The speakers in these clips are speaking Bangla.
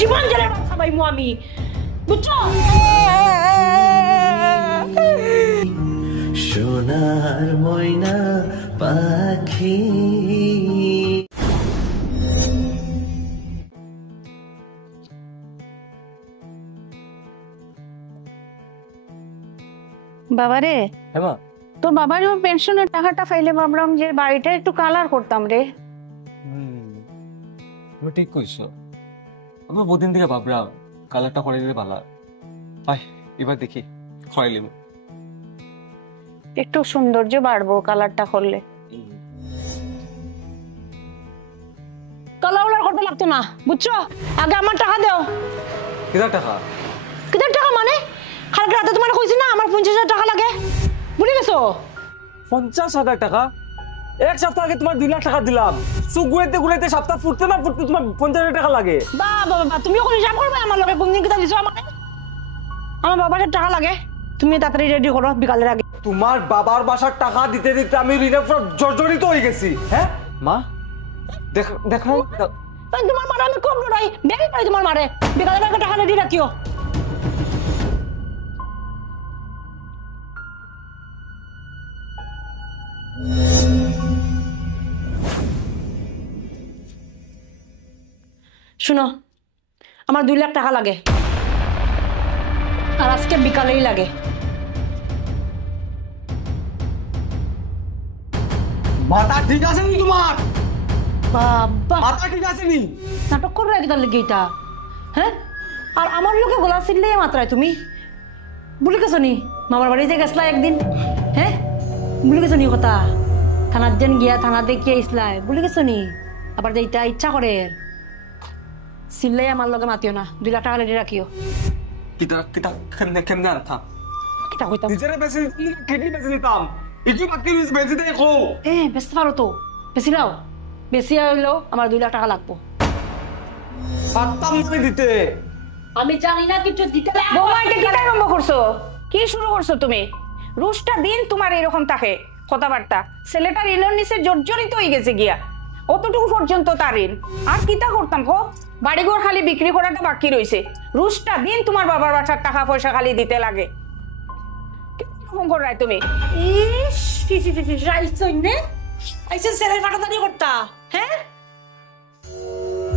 জীবন জেলে ভাত খাবাইমু আমি, বুঝছো? সোনার ময়না পাখি। বাবারে, হ্যাঁ তোর বাবার পেনশনের টাকাটা পাইলে ভাবলাম যে বাড়িটা একটু কালার করতাম রে। তুমি ঠিক কইছো, আমি বহুদিন থেকে ভাবলাম কালারটা করে দিলে ভালো। আয় এবার দেখি খরাইলিম, একটু সৌন্দর্য বাড়বো কালারটা করলে। কালার করতে লাগতো না, বুঝছো? আগে আমার টাকা দাও। কিদার টাকা? কিদার টাকা মানে? কালকে রাতে তোমার কইছি না আমার 50,000 টাকা লাগে, ভুলে গেছো? 50,000 টাকা? এক সপ্তাহ আগে তোমার 2 লাখ টাকা দিলাম, সুখ গুড়াইতে গুড়াইতে সপ্তাহ ফুটতে না ফুটতে তোমার 50,000 টাকা লাগে। বাবা তুমিও কোন হিসাব করবে আমার লগে? কোন দিন কিতা দিছো আমাকে? আমার বাবার টাকা লাগে, তুমি তাড়াতাড়ি রেডি করো বিকালের আগে। তোমার বাবার বাসার টাকা দিতে দিতে আমি ঋণে পুরো জর্জরিত হয়ে গেছি। হ্যাঁ মা, দেখাই তোমার মারে আমি কম লড়াই বেরি পাই, তোমার মারে বিকালের আগে টাকা রেডি রাখিও। শুনো, আমার 2 লাখ টাকা লাগে, আর আজকে বিকালেই লাগে। মাথা ঠিক আছে নি তোমার? বাবা মাথা ঠিক আছে নি? নাটক করে রাখি তার লেগে এটা, হ্যাঁ? আর আমার লোকে গোলা ছিললে মাত্রায় তুমি ভুলে গেছো নি? মামার বাড়িতে গেছলা একদিন, হ্যাঁ? ভুলে গেছো নি কথা? থানার যেন গিয়া থানা দেখিয়ে আসলাই, ভুলে গেছো নি? আবার যেটা ইচ্ছা করে সিল্লাই আমার লগে মাতিও না, 2 লাখ টাকা রেডি রাখিও। কিতা কিতা কেমনে আর থাম কিতা কইতাম? নিজেরে বেশি কিডনি বেশি নিতাম, ইটু বাকি বেশি দেই কো। বেচতে পারো তো, বেশি লাও। বেশি হইলো আমার 2 লাখ টাকা লাগবো। পারতাম না দিতে। আমি জানি না কিছু দিতে লাগবে। বৌমাইকে কি আরম্ভ করছো? কি শুরু করছো তুমি? রুশটা দিন তোমার এরকম থাকে কথাবার্তা। ছেলেটার ঋণের নিচে জর্জরিত হয়ে গেছে গিয়া, অতটুকু পর্যন্ত তার ঋণ। আর কিতা করতাম গো? বাড়িঘর খালি বিক্রি করাটা বাকি রয়েছে, রুশটা দিন তোমার বাবার বাসার টাকা পয়সা খালি দিতে লাগে। কিরকম করায় তুমি? ইস আইসে ছেলের ফাটাদানি করতা, হ্যাঁ?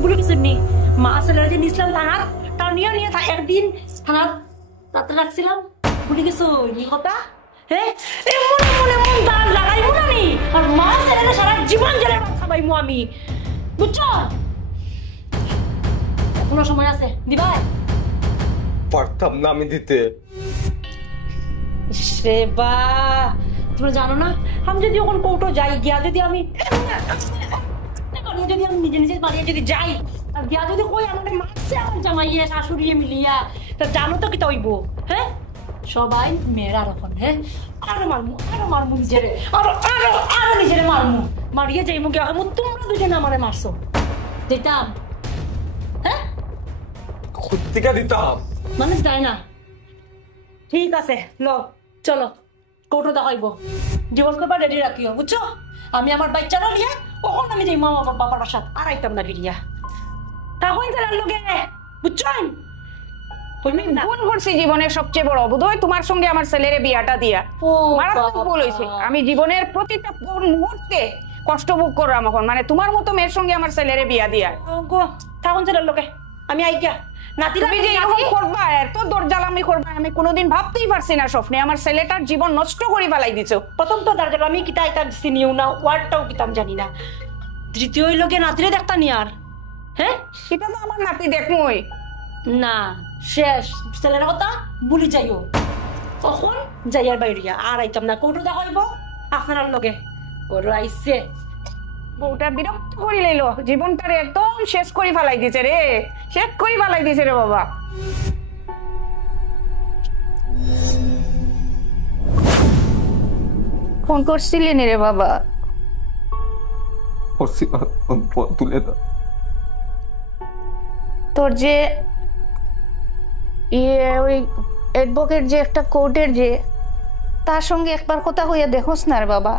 বলে কিছু নেই, মা ছেলেরা যে নিছিলাম থানার, তার নিয়ে নিয়ে একদিন থানার রাতে রাখছিলাম, ভুলে গেছো নি কথা? হ্যাঁ, মনে মনে মন দাঁড় লাগাইবো না নি, আর মা ছেলেরা সারা জীবন জেলে ভাত খাবাইমু আমি, বুঝছো? এখনো সময় আছে, দিবা? পারতাম না আমি দিতে। রে বা, তুমি জানো না আমি যদি ওখানে কৌটো যাই গিয়া, যদি আমি নিজে নিজে বাড়িয়ে যদি যাই আর গিয়া যদি কই আমাদের মারছে আমার জামাইয়ে শাশুড়িয়ে মিলিয়া, তা জানো তো কি হইব? হ্যাঁ, সবাই মেয়েরা রকম, হ্যাঁ? আরো মারমু নিজেরে, আরো নিজেরে মারমু, মারিয়ে যাইমু কি আগে তোমরা দুজনে আমারে মারছো, যেতাম? হ্যাঁ, খুঁজতিকা দিতাম মানে তাই না? ঠিক আছে, লো চলো কৌটো দেখাইব, ডিভোর্স করবা রেডি রাখিও, বুঝছো? আমি আমার বাচ্চারা নিয়ে কখন আমি যাই আমার বাবার বাসাত, আর আইতাম না ফিরিয়া। তখন তার লোকে, বুঝছেন? ভুল করছি জীবনের সবচেয়ে বড়, বোধহয় তোমার সঙ্গে আমার ছেলের বিয়াটা দিয়া মারাত্মক ভুল হয়েছে। আমি জীবনের প্রতিটা মুহূর্তে কষ্ট ভোগ করলাম এখন, মানে তোমার মতো মেয়ের সঙ্গে আমার ছেলের বিয়া দিয়া। তখন ছেলের লোকে আমি আইগা নাতিরা যে এরকম করবা, এত দরজালামি করবা, আমি কোনোদিন ভাবতেই পারছি না স্বপ্নে। আমার ছেলেটার জীবন নষ্ট করে ফেলাই দিছো। প্রথম তো দরজা আমি কিতা এটা চিনিও না, ওয়ার্ডটাও কিতাম জানি না। তৃতীয় লোকে নাতিরে দেখতাম নি আর, হ্যাঁ? সেটা তো আমার নাতি দেখমই না, শেষ। ছেলের কথা ভুলি যাইও, কখন যাই আর বাইরিয়া আর আইতাম না। কৌটো দেখাইব আপনার লগে, ওর আইসে বউটা বিরক্ত করে লাইলো, জীবনটারে একদম শেষ করে ফেলাই দিছে রে, শেষ করে ফেলাই দিছে রে বাবা। ফোন করছিলি রে বাবা? তুলে দাও। তোর যে ওই অ্যাডভোকেট যে একটা কোর্টের যে, তার সঙ্গে একবার কথা হইয়া দেখোস না রে বাবা।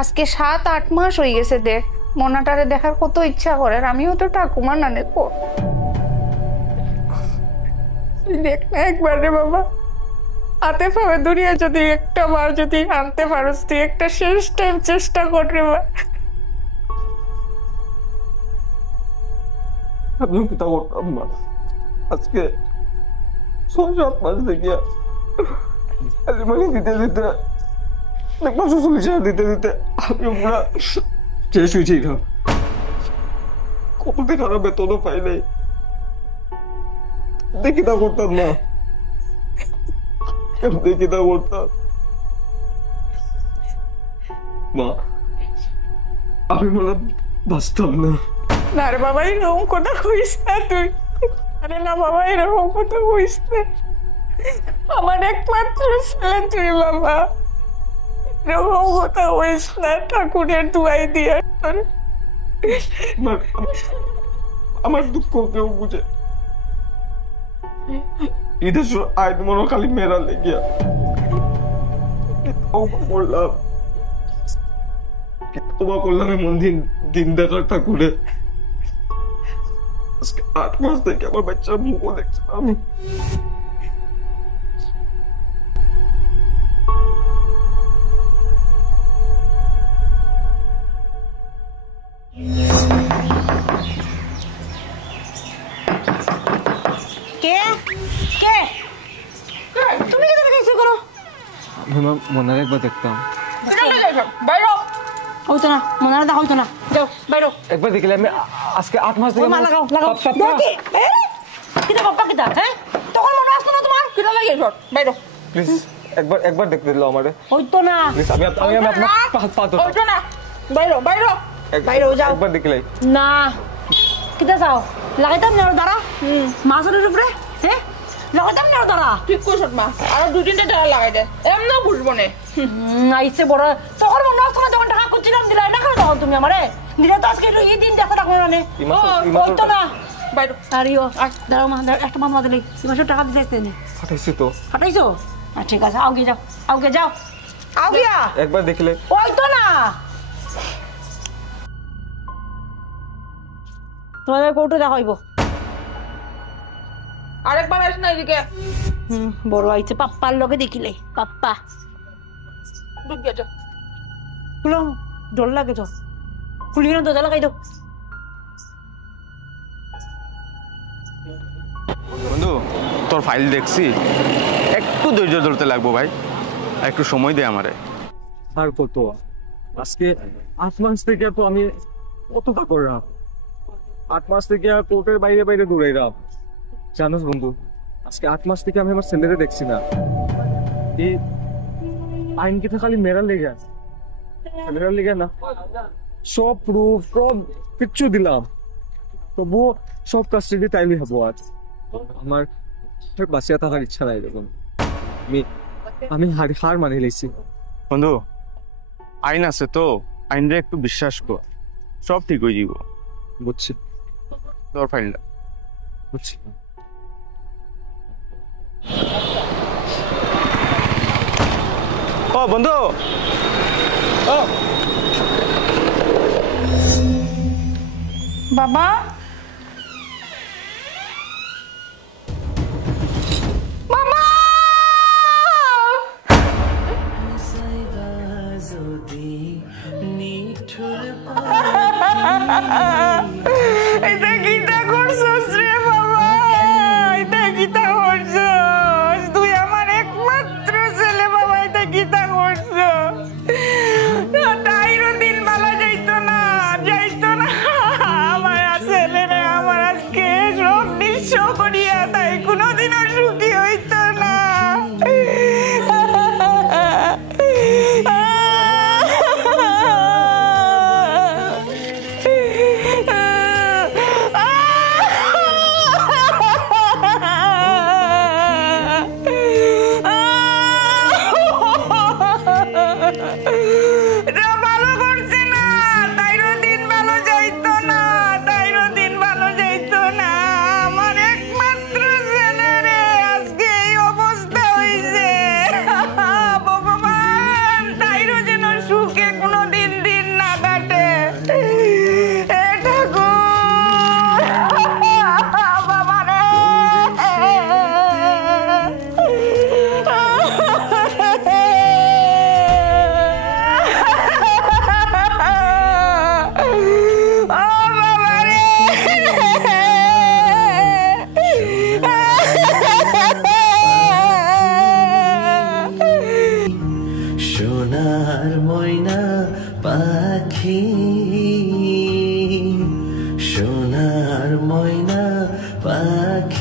আজকে 7-8 মাস হয়ে গেছে, দেখ মনাটারে দেখার কত ইচ্ছা করে, আমিও তো ঠাকুমা না দেখো। দেখ না একবার রে বাবা, হাতে পাবে দুনিয়া যদি একটা বার যদি আনতে পারস, তুই একটা শেষ টাইম চেষ্টা কর রে বা। আমি কোথাও করতাম না। আজকে 6-7 মাস দেখিয়া অ্যালিমানি দিতে দিতে 540 দিতে দিতে আমি পুরা শেষ হয়েছি। না কত খারাপ বেতনও পাই নাই, দেখি তা করতাম না, দেখি তা করতাম। মা আমি মনে বাঁচতাম না। না রে বাবা, এরকম কথা কইস না তুই। আরে না বাবা, এরকম কথা কইস না। আমার একমাত্র ছেলে তুই বাবা, এরকম কথা কইস না। ঠাকুরের দুয়াই দিয়ে তোর আমার দুঃখ কেউ বুঝে। ঈদের আয় মনে খালি মেয়েরা লেগিয়া করলাম, তোমা করলাম এমন দিন দিন দেখার ঠাকুরে। আজকে 8 মাস থেকে আমার বাচ্চার মুখও দেখছি না আমি। কে কে তুমি কি কিছু করো? মনে একবার দেখতাম, হইতো না, মনে রাখা হইতো না। যাও বাইরো। একবার দেখলে আমি আজকে 8 মাস থেকে লাগাও লাগাও দেখি কিটা বাপ্পা কিটা। হ্যাঁ তখন মনে আসতো না তোমার কিটা লাগে বাইরো। প্লিজ একবার একবার দেখতে দিল আমারে। হইতো না, প্লিজ আমি আপনার পা ধরতাম। হইতো না, বাইরো বাইরো বাইরো যাও। একবার দেখলে না কিটা চাও লাগাইতাম না দাঁড়া মাছের উপরে। হ্যাঁ লাগাইতাম না দাঁড়া। ঠিক করছ মা, আরো 2-3টা টাকা লাগাই দে, এমন বুঝবো না। আইসে বড় তখন মনে আসতো না, যখন টাকা করছিলাম দিলাই না কেন তখন তুমি আমারে দিলে তো আজকে এই দিন দেখা রাখবো না। হইতো না বাইরো। আর ইয়ো দাঁড়াও মা, একটা মামলা দিলে মাসের টাকা দিতে আসতে নেই। ফাটাইছি তো। ফাটাইছো? ঠিক আছে আগে যাও আগে যাও আগিয়া একবার দেখলে হইতো না। তোমাদের কৌটো দেখা হইব। আরেকবার আস না এদিকে। বড় আইছে পাপ্পার লগে দেখিলে পাপ্পা ঢুকিয়ে যা। খুলো, ডর লাগে তো খুলিয়ে না দরজা লাগাই দাও। বন্ধু তোর ফাইল দেখছি, একটু ধৈর্য ধরতে লাগবো ভাই, একটু সময় দে আমারে। আর কত আজকে 8 মাস থেকে তো আমি কতটা করলাম। 8 মাস থেকে কোর্টের বাইরে বাইরে দৌড়াইলাম। জানোস বন্ধু, আজকে 8 মাস থেকে আমি আমার ছেলেরে দেখছি না। এই আইন কি খালি মেয়েরা লেগে আছে, ছেলেরা লেগে না। সব প্রুফ সব কিচ্ছু দিলাম, তবুও সব কাস্টাডি টাইমই হবো। আজ আমার বাঁচিয়া থাকার ইচ্ছা নাই। দেখুন আমি হার মানি লেছি। বন্ধু আইন আছে তো, আইনরে একটু বিশ্বাস কর, সব ঠিক হয়ে যাব। বুঝছি, তোর ফাইলটা বুঝছি। ও বন্ধু, ও বাবা মামা এটা গীতা করছস রে বাবা, এটা গীতা করছস। তুই আমার একমাত্র ছেলে বাবা, এটা গীতা করছস। তাইরও দিন বালা যাইতো না, যাইতো না। আমার ছেলেরা আমার আজকে সব নিঃস্ব করিয়া তাই কোনোদিনও সুখী হইতো না।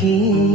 পাখি